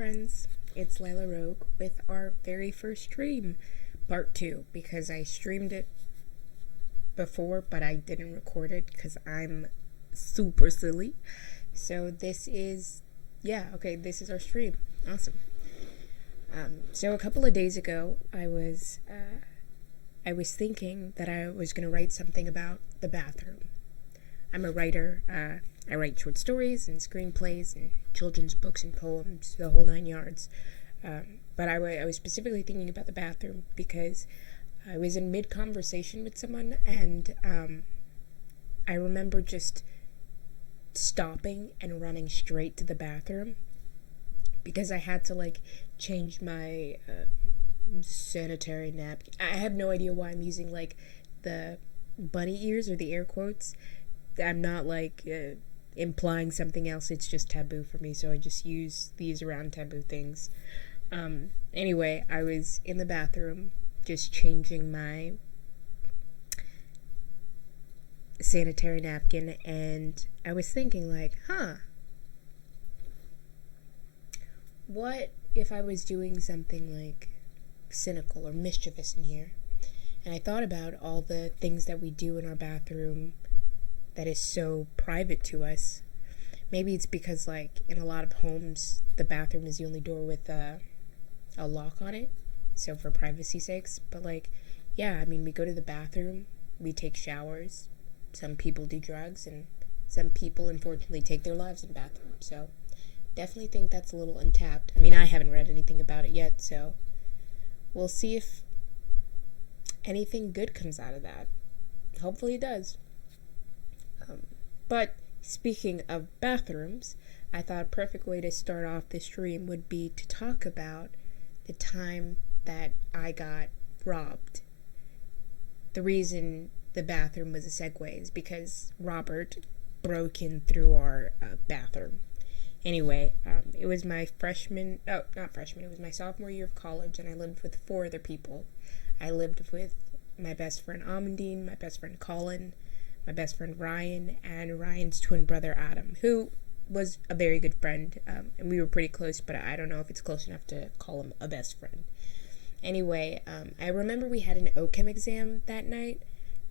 friends, it's Lila Rogue with our very first stream, part 2, because I streamed it before, but I didn't record it because I'm super silly. So this is our stream. Awesome. So a couple of days ago, I was thinking that I was going to write something about the bathroom. I'm a writer. I write short stories and screenplays and children's books and poems, the whole 9 yards. But I was specifically thinking about the bathroom because I was in mid-conversation with someone, and I remember just stopping and running straight to the bathroom because I had to, change my sanitary napkin. I have no idea why I'm using, the bunny ears or the air quotes. I'm not, implying something else. It's just taboo for me, so I just use these around taboo things. Anyway, I was in the bathroom just changing my sanitary napkin, and I was thinking, what if I was doing something, cynical or mischievous in here? And I thought about all the things that we do in our bathroom that is so private to us. Maybe it's because, in a lot of homes, the bathroom is the only door with a lock on it, so for privacy sakes. But, we go to the bathroom, we take showers, some people do drugs, and some people, unfortunately, take their lives in bathrooms, so definitely think that's a little untapped. I haven't read anything about it yet, so we'll see if anything good comes out of that. Hopefully it does. But speaking of bathrooms, I thought a perfect way to start off this stream would be to talk about the time that I got robbed. The reason the bathroom was a segue is because Robert broke in through our bathroom. Anyway, it was my it was my sophomore year of college, and I lived with 4 other people. I lived with my best friend Amandine, my best friend Colin, my best friend Ryan, and Ryan's twin brother Adam, who was a very good friend, and we were pretty close, but I don't know if it's close enough to call him a best friend. Anyway, I remember we had an OChem exam that night,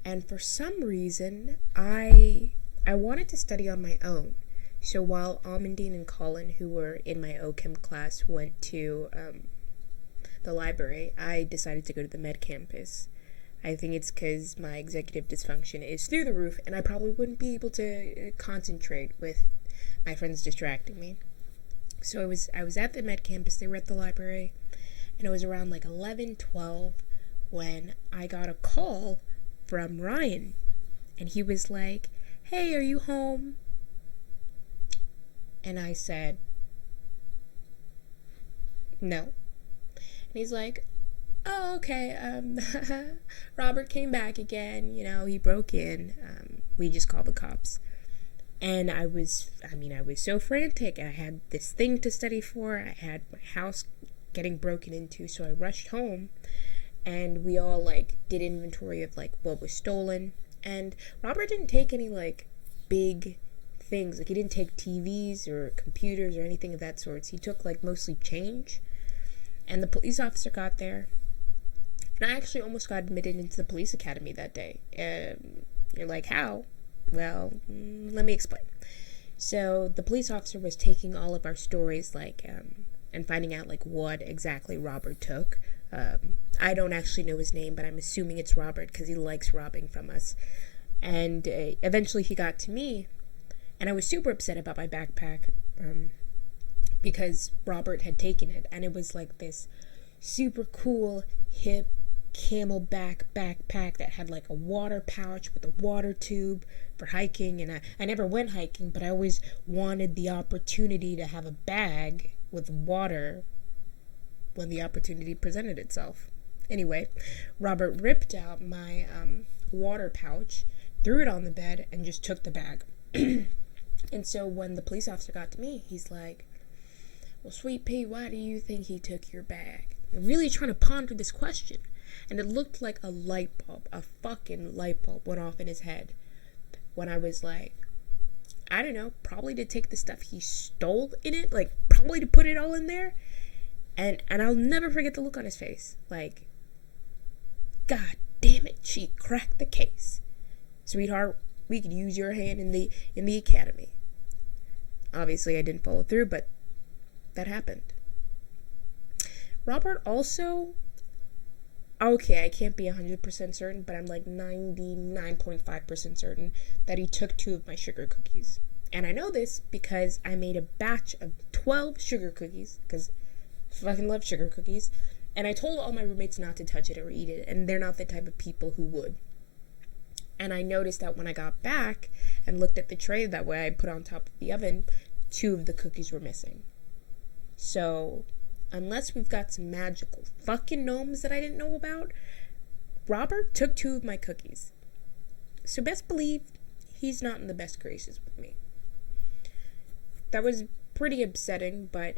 and for some reason, I wanted to study on my own. So while Amandine and Colin, who were in my OChem class, went to the library, I decided to go to the med campus. I think it's because my executive dysfunction is through the roof, and I probably wouldn't be able to concentrate with my friends distracting me. So I was at the med campus, they were at the library, and it was around 11:12 when I got a call from Ryan, and he was like, "Hey, are you home?" And I said, "No." And he's like, "Oh, okay, Robert came back again, he broke in, we just called the cops." And I was so frantic. I had this thing to study for, I had my house getting broken into, so I rushed home, and we all, did inventory of, what was stolen, and Robert didn't take any, big things, he didn't take TVs or computers or anything of that sort. He took, mostly change, and the police officer got there. And I actually almost got admitted into the police academy that day. You're like, how? Well, let me explain. So the police officer was taking all of our stories, and finding out, what exactly Robert took. I don't actually know his name, but I'm assuming it's Robert because he likes robbing from us. And eventually he got to me, and I was super upset about my backpack because Robert had taken it, and it was this super cool, hip, camelback backpack that had a water pouch with a water tube for hiking, and I never went hiking, but I always wanted the opportunity to have a bag with water when the opportunity presented itself. Anyway, Robert ripped out my water pouch, threw it on the bed, and just took the bag. And so when the police officer got to me, he's like, "Well, Sweet Pea, why do you think he took your bag?" I'm really trying to ponder this question. And it looked like a light bulb, a fucking light bulb went off in his head when I was like, I don't know, probably to take the stuff he stole in it, like probably to put it all in there. And I'll never forget the look on his face. Like, God damn it, she cracked the case. Sweetheart, we could use your hand in the academy. Obviously I didn't follow through, but that happened. Robert also, okay, I can't be 100% certain, but I'm like 99.5% certain that he took 2 of my sugar cookies. And I know this because I made a batch of 12 sugar cookies, because I fucking love sugar cookies, and I told all my roommates not to touch it or eat it, and they're not the type of people who would. And I noticed that when I got back and looked at the tray that way I put on top of the oven, 2 of the cookies were missing. So, unless we've got some magical fucking gnomes that I didn't know about, Robert took 2 of my cookies. So best believe he's not in the best graces with me. That was pretty upsetting, but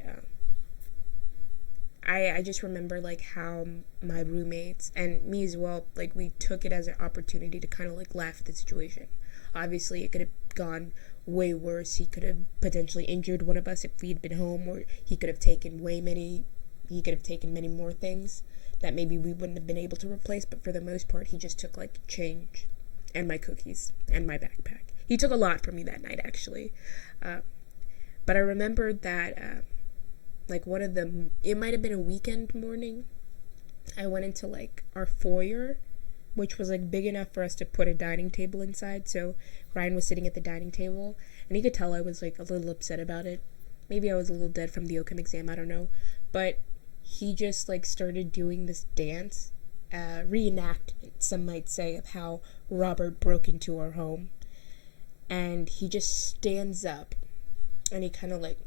I just remember like how my roommates and me as well, like we took it as an opportunity to kind of like laugh at the situation. Obviously it could have gone way worse. He could have potentially injured one of us if we had been home, or he could have taken many more things that maybe we wouldn't have been able to replace, but for the most part he just took like change and my cookies and my backpack. He took a lot from me that night, actually. But I remember that like one of them, it might have been a weekend morning, I went into like our foyer, which was like big enough for us to put a dining table inside. So Ryan was sitting at the dining table, and he could tell I was like a little upset about it. Maybe I was a little dead from the OCHM exam, I don't know. But he just like started doing this dance, reenactment, some might say, of how Robert broke into our home. And he just stands up, and he kind of like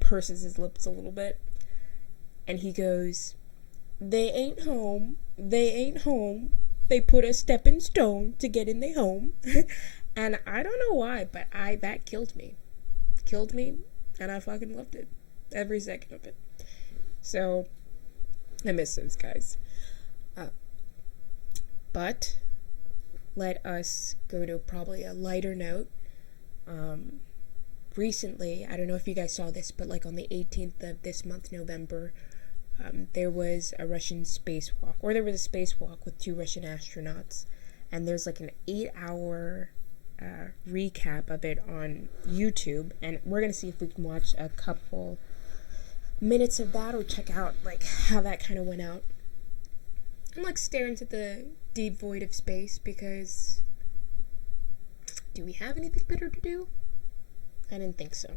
purses his lips a little bit, and he goes, they ain't home, they put a stepping stone to get in their home. And I don't know why, but that killed me, and I fucking loved it, every second of it. So I miss those guys. But let us go to probably a lighter note. Recently, I don't know if you guys saw this, but like on the 18th of this month, November, there was a Russian spacewalk, or there was a spacewalk with 2 Russian astronauts, and there's like an 8-hour recap of it on YouTube, and we're gonna see if we can watch a couple minutes of that, or check out like how that kind of went out. I'm like staring into the deep void of space, because do we have anything better to do? I didn't think so.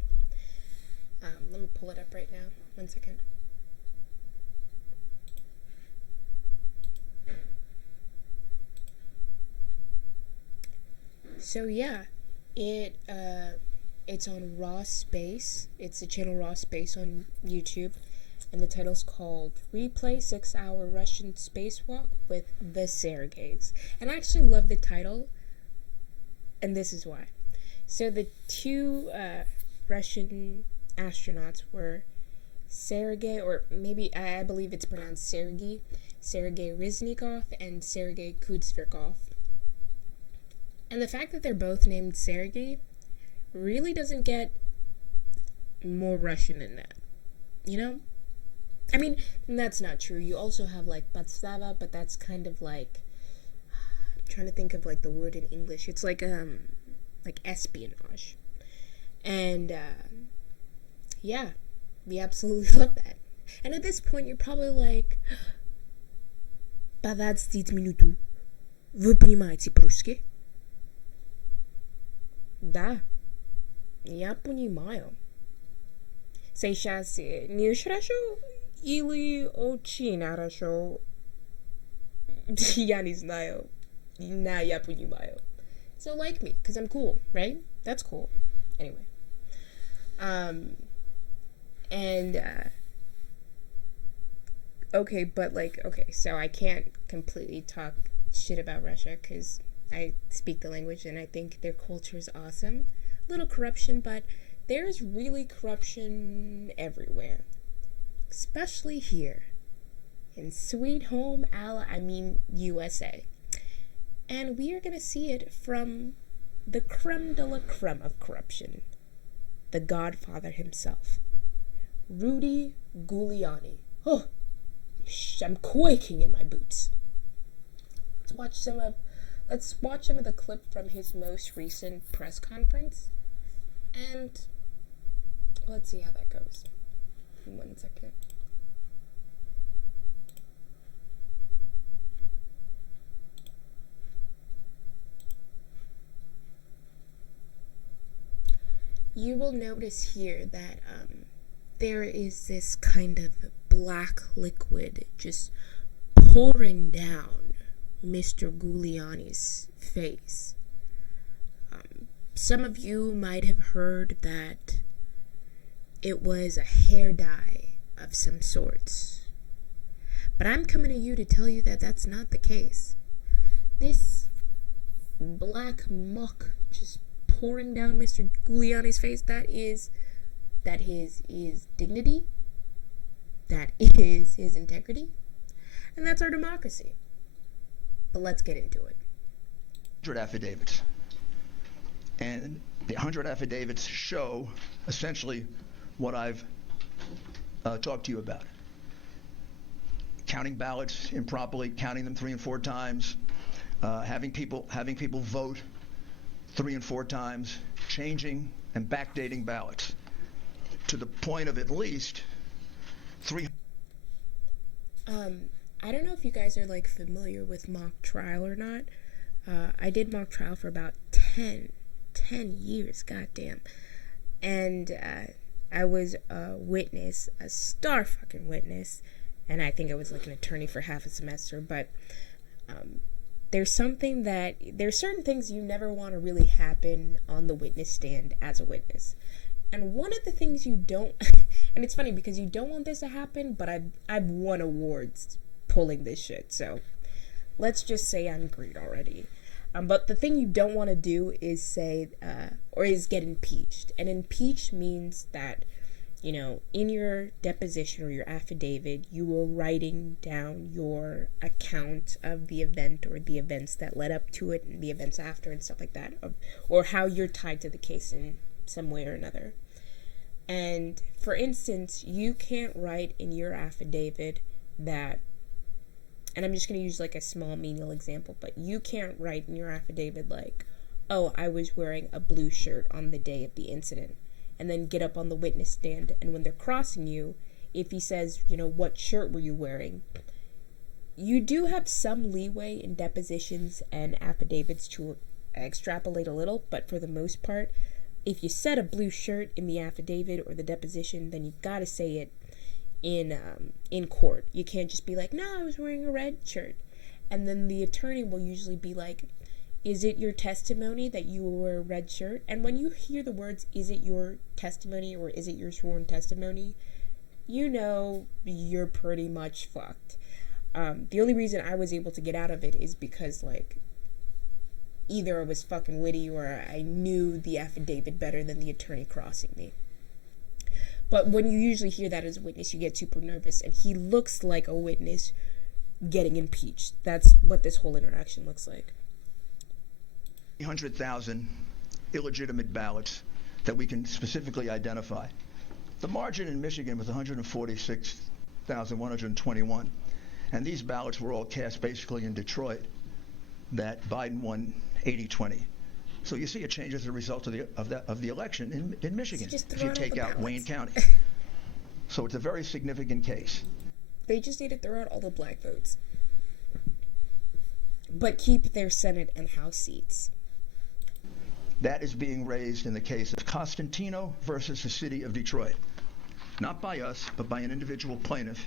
Let me pull it up right now. 1 second. So yeah, it's on Raw Space. It's the channel Raw Space on YouTube, and the title's called Replay 6-Hour Russian Spacewalk with the Sergeys. And I actually love the title, and this is why. So the 2 Russian astronauts were Sergei, or maybe I believe it's pronounced Sergei Riznikov and Sergei Kudzverkov. And the fact that they're both named Sergei really doesn't get more Russian than that, you know? I mean, that's not true. You also have like Batslava, but that's kind of like, I'm trying to think of like the word in English. It's like espionage. And yeah, we absolutely love that. And at this point you're probably like, "Подождите минуту. Вы понимаете по-русски?" Да, я понимаю. Сейчас не хорошо или очень хорошо? Я не знаю. Да, я понимаю. So like me, because I'm cool, right? That's cool. Anyway. Okay, but like, okay, so I can't completely talk shit about Russia, because I speak the language and I think their culture is awesome. A little corruption, but there's really corruption everywhere. Especially here. In sweet home USA. And we are going to see it from the creme de la creme of corruption, the Godfather himself, Rudy Giuliani. Oh, I'm quaking in my boots. Let's watch some of the clip from his most recent press conference, and let's see how that goes. 1 second. You will notice here that there is this kind of black liquid just pouring down Mr. Giuliani's face. Some of you might have heard that it was a hair dye of some sorts. But I'm coming to you to tell you that that's not the case. This black muck just pouring down Mr. Giuliani's face, that is his dignity, that is his integrity, and that's our democracy. But let's get into it. 100 affidavits. And the 100 affidavits show essentially what I've talked to you about. Counting ballots improperly, counting them 3 and 4 times, having people vote 3 and 4 times, changing and backdating ballots to the point of at least 3. I don't know if you guys are like familiar with mock trial or not. I did mock trial for about 10 years, goddamn. And I was a witness, a star fucking witness, and I think I was like an attorney for half a semester, but there's certain things you never want to really happen on the witness stand as a witness. And one of the things you don't, and it's funny because you don't want this to happen, but I've won awards pulling this shit, so let's just say I'm green already. But the thing you don't want to do is say, or is get impeached. And impeached means that, you know, in your deposition or your affidavit, you were writing down your account of the event or the events that led up to it and the events after and stuff like that, or how you're tied to the case in some way or another. And for instance, you can't write in your affidavit that, and I'm just going to use like a small menial example, but you can't write in your affidavit like, oh, I was wearing a blue shirt on the day of the incident, and then get up on the witness stand, and when they're crossing you, if he says, you know, what shirt were you wearing, you do have some leeway in depositions and affidavits to extrapolate a little, but for the most part, if you said a blue shirt in the affidavit or the deposition, then you've got to say it in court. You can't just be like, no, I was wearing a red shirt. And then the attorney will usually be like, is it your testimony that you wore a red shirt? And when you hear the words, is it your testimony or is it your sworn testimony, you know you're pretty much fucked. The only reason I was able to get out of it is because, like, either I was fucking witty or I knew the affidavit better than the attorney crossing me. But when you usually hear that as a witness, you get super nervous, and he looks like a witness getting impeached. That's what this whole interaction looks like. 300,000 illegitimate ballots that we can specifically identify. The margin in Michigan was 146,121, and these ballots were all cast basically in Detroit, that Biden won 80-20. So you see a change as a result of the election in Michigan if you take out Wayne County. So it's a very significant case. They just need to throw out all the black votes, but keep their Senate and House seats. That is being raised in the case of Costantino versus the city of Detroit. Not by us, but by an individual plaintiff.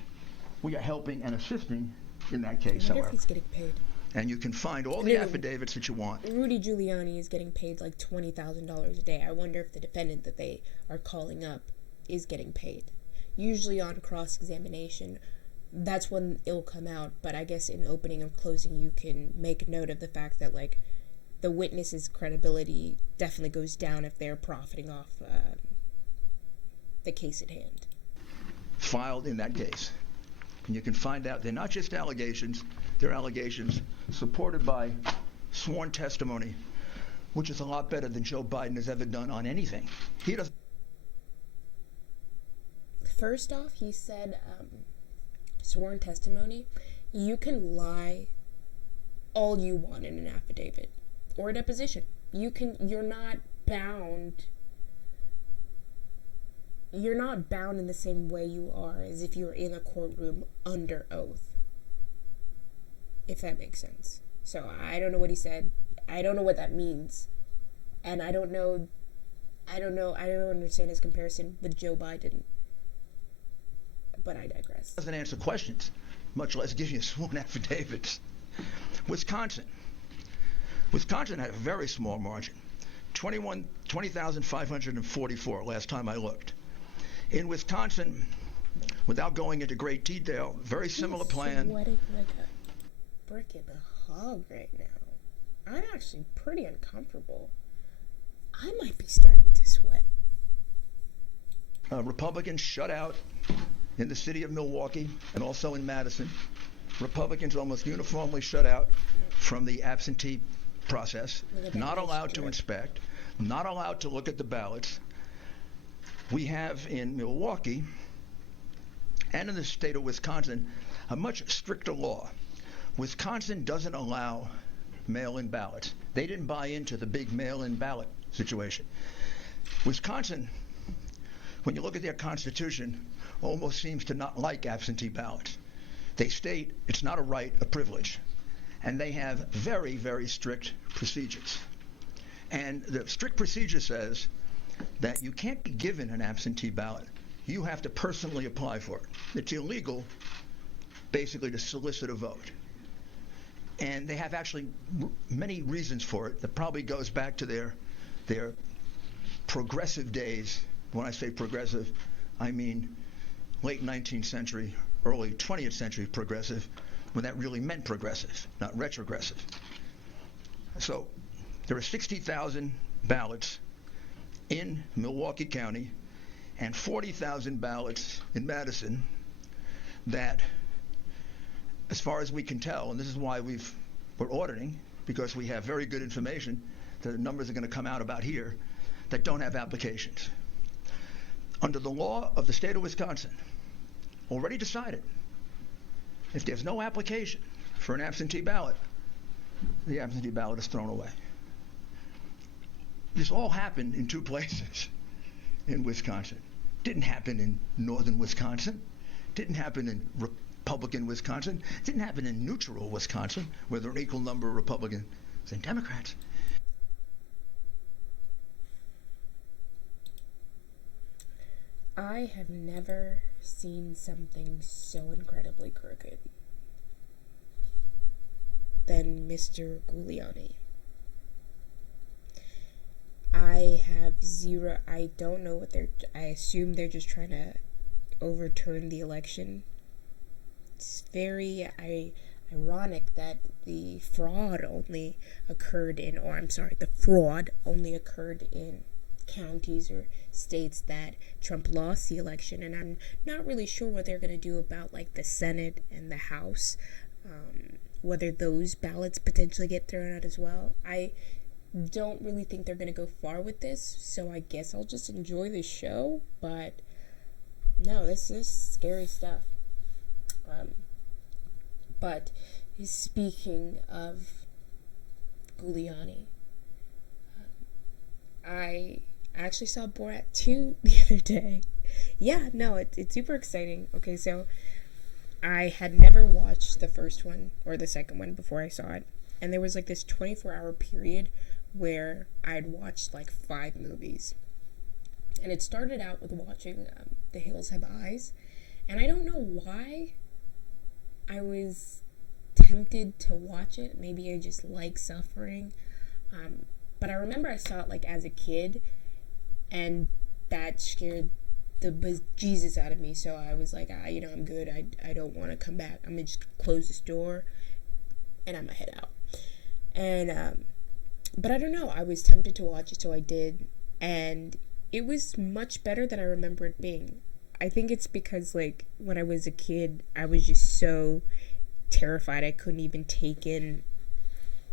We are helping and assisting in that case, I wonder if he's getting paid. And you can find all the affidavits that you want. Rudy Giuliani is getting paid like $20,000 a day. I wonder if the defendant that they are calling up is getting paid. Usually on cross-examination, that's when it'll come out. But I guess in opening or closing, you can make note of the fact that, like, the witness's credibility definitely goes down if they're profiting off the case at hand. Filed in that case. And you can find out they're not just allegations, they're allegations supported by sworn testimony which is a lot better than Joe Biden has ever done on anything. He doesn't. First off, he said sworn testimony. You can lie all you want in an affidavit or a deposition. You're not bound. You're not bound in the same way you are as if you're in a courtroom under oath. If that makes sense. So I don't know what he said. I don't know what that means. And I don't understand his comparison with Joe Biden. But I digress. Doesn't answer questions, much less give you sworn affidavits. Wisconsin had a very small margin, 20,544 last time I looked. In Wisconsin, without going into great detail, very similar plan. Sweating like a freaking hog right now. I'm actually pretty uncomfortable. I might be starting to sweat. Republicans shut out in the city of Milwaukee and also in Madison. Republicans almost uniformly shut out from the absentee process, not allowed to inspect, not allowed to look at the ballots. We have in Milwaukee and in the state of Wisconsin a much stricter law. Wisconsin doesn't allow mail-in ballots. They didn't buy into the big mail-in ballot situation. Wisconsin, when you look at their constitution, almost seems to not like absentee ballots. They state it's not a right, a privilege. And they have very, very strict procedures. And the strict procedure says that you can't be given an absentee ballot. You have to personally apply for it. It's illegal, basically, to solicit a vote. And they have actually many reasons for it. That probably goes back to their progressive days. When I say progressive, I mean late 19th century, early 20th century progressive, when that really meant progressive, not retrogressive. So there are 60,000 ballots in Milwaukee County and 40,000 ballots in Madison that, as far as we can tell, and this is why we're auditing, because we have very good information, the numbers are going to come out about here, that don't have applications. Under the law of the state of Wisconsin, already decided, if there's no application for an absentee ballot, the absentee ballot is thrown away. This all happened in two places in Wisconsin. Didn't happen in northern Wisconsin. Didn't happen in Republican Wisconsin. Didn't happen in neutral Wisconsin, where there are an equal number of Republicans and Democrats. I have never seen something so incredibly crooked than Mr. Giuliani. I don't know what I assume they're just trying to overturn the election. It's very ironic that the fraud only occurred in counties or states that Trump lost the election, and I'm not really sure what they're going to do about like the Senate and the House, whether those ballots potentially get thrown out as well. I don't really think they're going to go far with this, so I guess I'll just enjoy the show, but no, this is scary stuff. But speaking of Giuliani, I actually saw Borat 2 the other day. Yeah, no, it's super exciting. Okay, so I had never watched the first one or the second one before I saw it, and there was like this 24-hour period where I'd watched like 5 movies. And it started out with watching The Hills Have Eyes, and I don't know why I was tempted to watch it. Maybe I just like suffering. But I remember I saw it like as a kid, and that scared the bejesus out of me. So I was like, I'm good. I don't want to come back. I'm gonna just close this door, and I'm gonna head out. And but I don't know. I was tempted to watch it, so I did, and it was much better than I remember it being. I think it's because like when I was a kid, I was just so terrified I couldn't even take in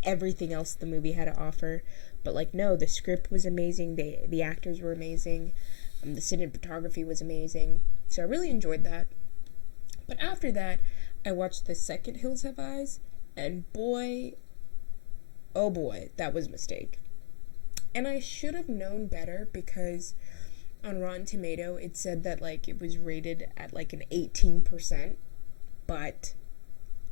everything else the movie had to offer. But like, no, the script was amazing. The actors were amazing. The cinematography was amazing. So I really enjoyed that. But after that, I watched the second Hills Have Eyes, and boy, oh boy, that was a mistake. And I should have known better, because on Rotten Tomato it said that like it was rated at like an 18%, but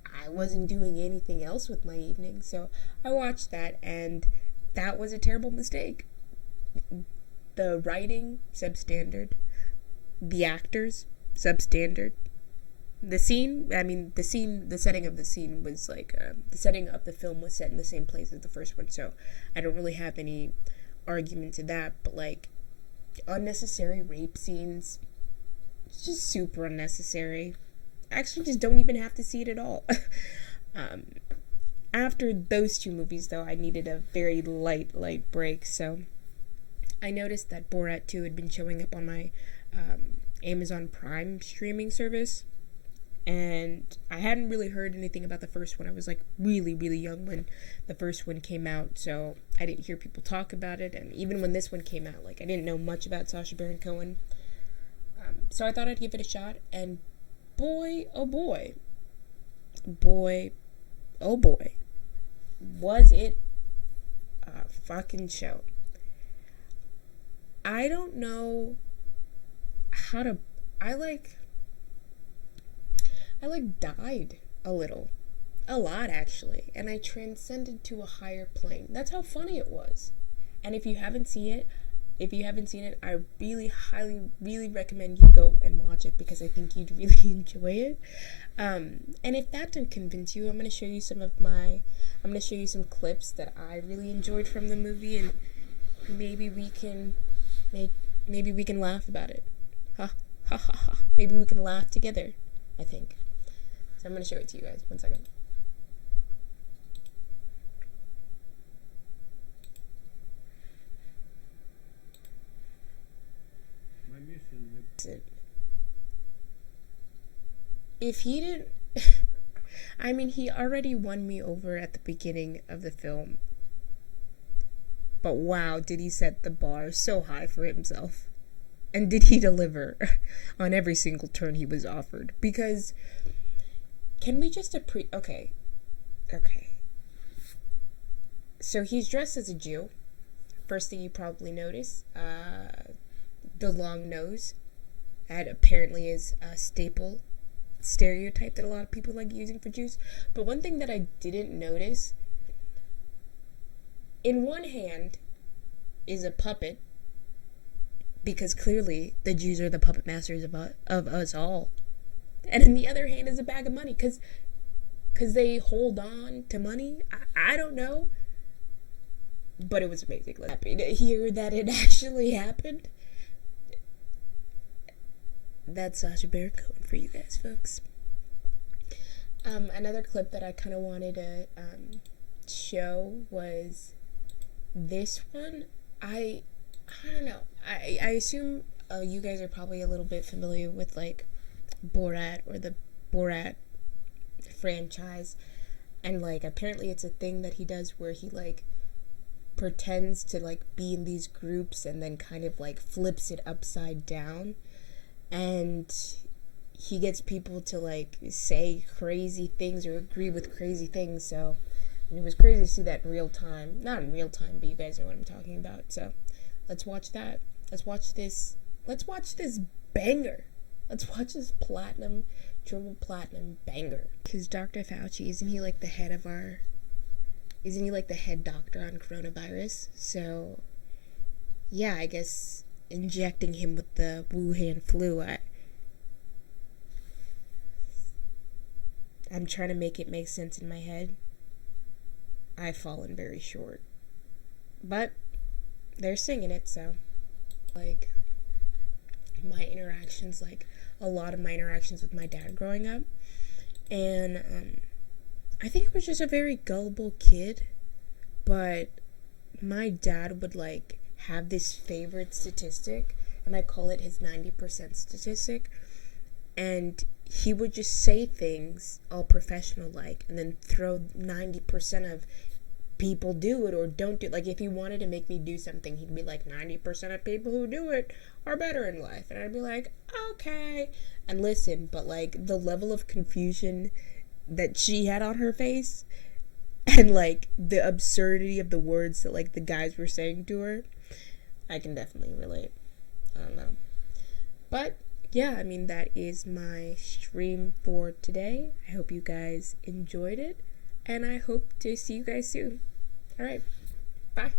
I wasn't doing anything else with my evening, so I watched that, and that was a terrible mistake. The writing, substandard. The actors, substandard. The setting of the scene was like, the setting of the film was set in the same place as the first one, so I don't really have any argument to that, but like, unnecessary rape scenes, it's just super unnecessary. I actually just don't even have to see it at all. After those two movies, though, I needed a very light break, so I noticed that Borat 2 had been showing up on my Amazon Prime streaming service, and I hadn't really heard anything about the first one. I was like really, really young when the first one came out, so I didn't hear people talk about it, and even when this one came out, like, I didn't know much about Sacha Baron Cohen, so I thought I'd give it a shot, and boy, oh boy, was it a fucking show. I don't know how to, I died a lot actually, and I transcended to a higher plane. That's how funny it was. And if you haven't seen it, I really really recommend you go and watch it, because I think you'd really enjoy it. And if that didn't convince you, I'm going to show you some clips that I really enjoyed from the movie, and maybe we can laugh about it. Ha ha ha ha. Maybe we can laugh together, I think. So I'm going to show it to you guys. 1 second. If he didn't, I mean, he already won me over at the beginning of the film, but wow, did he set the bar so high for himself, and did he deliver on every single turn he was offered? Because can we just okay, so he's dressed as a Jew. First thing you probably notice, the long nose. That apparently is a staple stereotype that a lot of people like using for Jews. But one thing that I didn't notice, in one hand is a puppet, because clearly the Jews are the puppet masters of us all, and in the other hand is a bag of money, because they hold on to money. I don't know, but it was amazing. Happy to hear that it actually happened. That's Sacha Baron Cohen for you guys, folks. Another clip that I kind of wanted to show was this one. I don't know. I assume you guys are probably a little bit familiar with like Borat, or the Borat franchise, and like apparently it's a thing that he does where he like pretends to like be in these groups and then kind of like flips it upside down, and he gets people to like say crazy things or agree with crazy things. So it was crazy to see that in real time. Not in real time, but you guys know what I'm talking about. So let's watch that. Let's watch this banger. Let's watch this triple platinum banger. Because Dr. Fauci, isn't he like the head doctor on coronavirus? So yeah, I guess injecting him with the Wuhan flu, I'm trying to make it make sense in my head. I've fallen very short. But they're singing it, so like my interactions, like a lot of my interactions with my dad growing up, and I think I was just a very gullible kid, but my dad would like have this favorite statistic, and I call it his 90% statistic, and he would just say things all professional like, and then throw 90% of people do it or don't do it. Like, if he wanted to make me do something, he'd be like, 90% of people who do it are better in life. And I'd be like, okay, and listen. But, like, the level of confusion that she had on her face and, like, the absurdity of the words that, like, the guys were saying to her, I can definitely relate. I don't know. But yeah, I mean, that is my stream for today. I hope you guys enjoyed it, and I hope to see you guys soon. All right, bye.